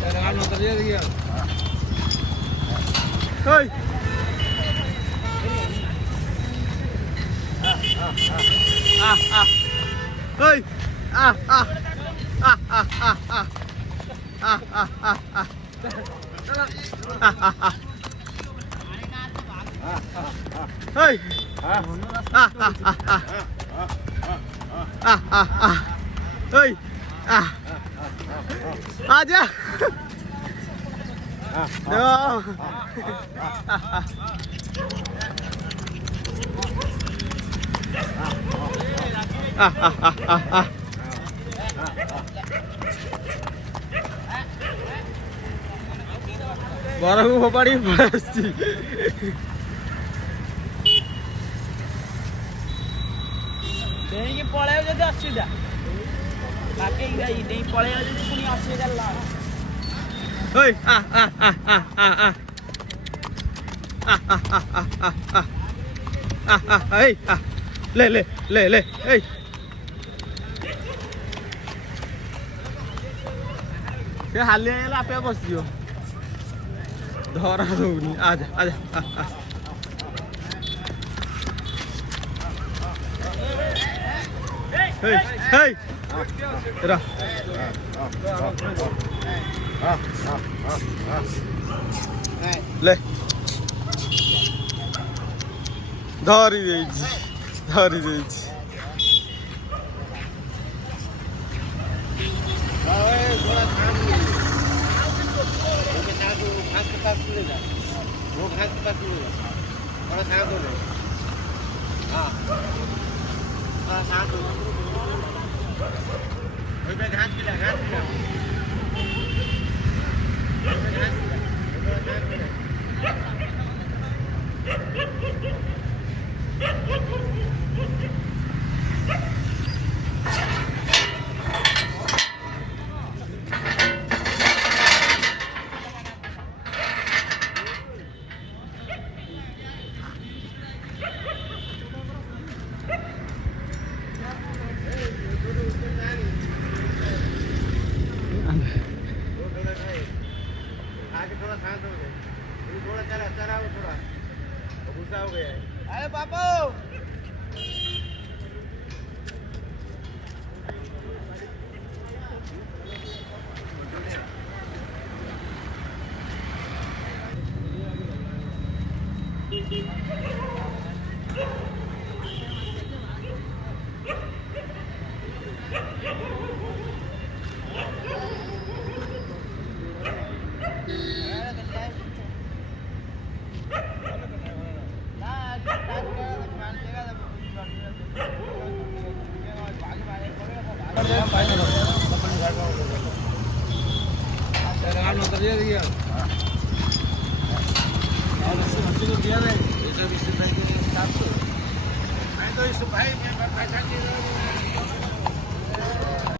Hey. Hey. Hey. Hey. आजा बड़ा को पड़ी बस्ती देही पळेव जदी असुविधा बाकी गाई देही पळेव जदी पुनी असुविधा ला ओय ले ले ले ले ए ये हाले आपे बसियो धरा दउनी आजा आजा हे हे रा ले धरी देइछि अरे बाबू भाई